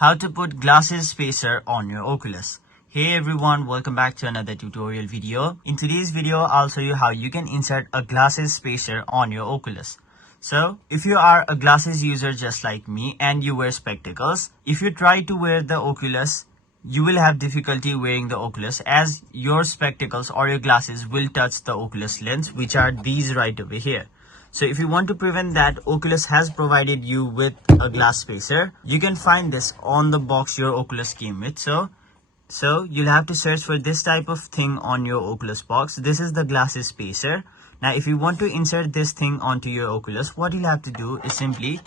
How to put glasses spacer on your Oculus. Hey everyone, welcome back to another tutorial video. In today's video, I'll show you how you can insert a glasses spacer on your Oculus. So, if you are a glasses user just like me and you wear spectacles, if you try to wear the Oculus, you will have difficulty wearing the Oculus as your spectacles or your glasses will touch the Oculus lens, which are these right over here. So if you want to prevent that, Oculus has provided you with a glass spacer. You can find this on the box your Oculus came with. So you'll have to search for this type of thing on your Oculus box. This is the glasses spacer. Now if you want to insert this thing onto your Oculus, what you'll have to do is simply,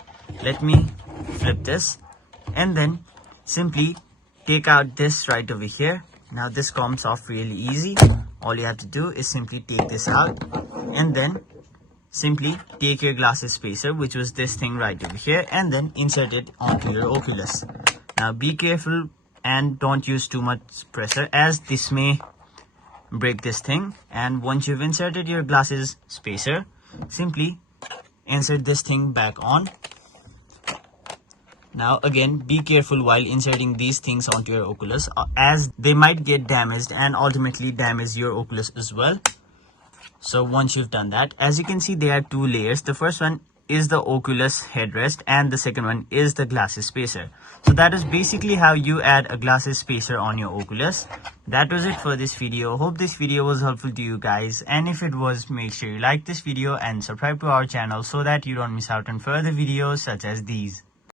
let me flip this, and then simply take out this right over here. Now this comes off really easy. All you have to do is simply take this out and then simply take your glasses spacer, which was this thing right over here, and then insert it onto your Oculus. Now be careful and don't use too much pressure as this may break this thing. And once you've inserted your glasses spacer, simply insert this thing back on. Now again, be careful while inserting these things onto your Oculus as they might get damaged and ultimately damage your Oculus as well. So once you've done that, as you can see, there are two layers. The first one is the Oculus headrest and the second one is the glasses spacer. So that is basically how you add a glasses spacer on your Oculus. That was it for this video. Hope this video was helpful to you guys, and if it was, make sure you like this video and subscribe to our channel so that you don't miss out on further videos such as these.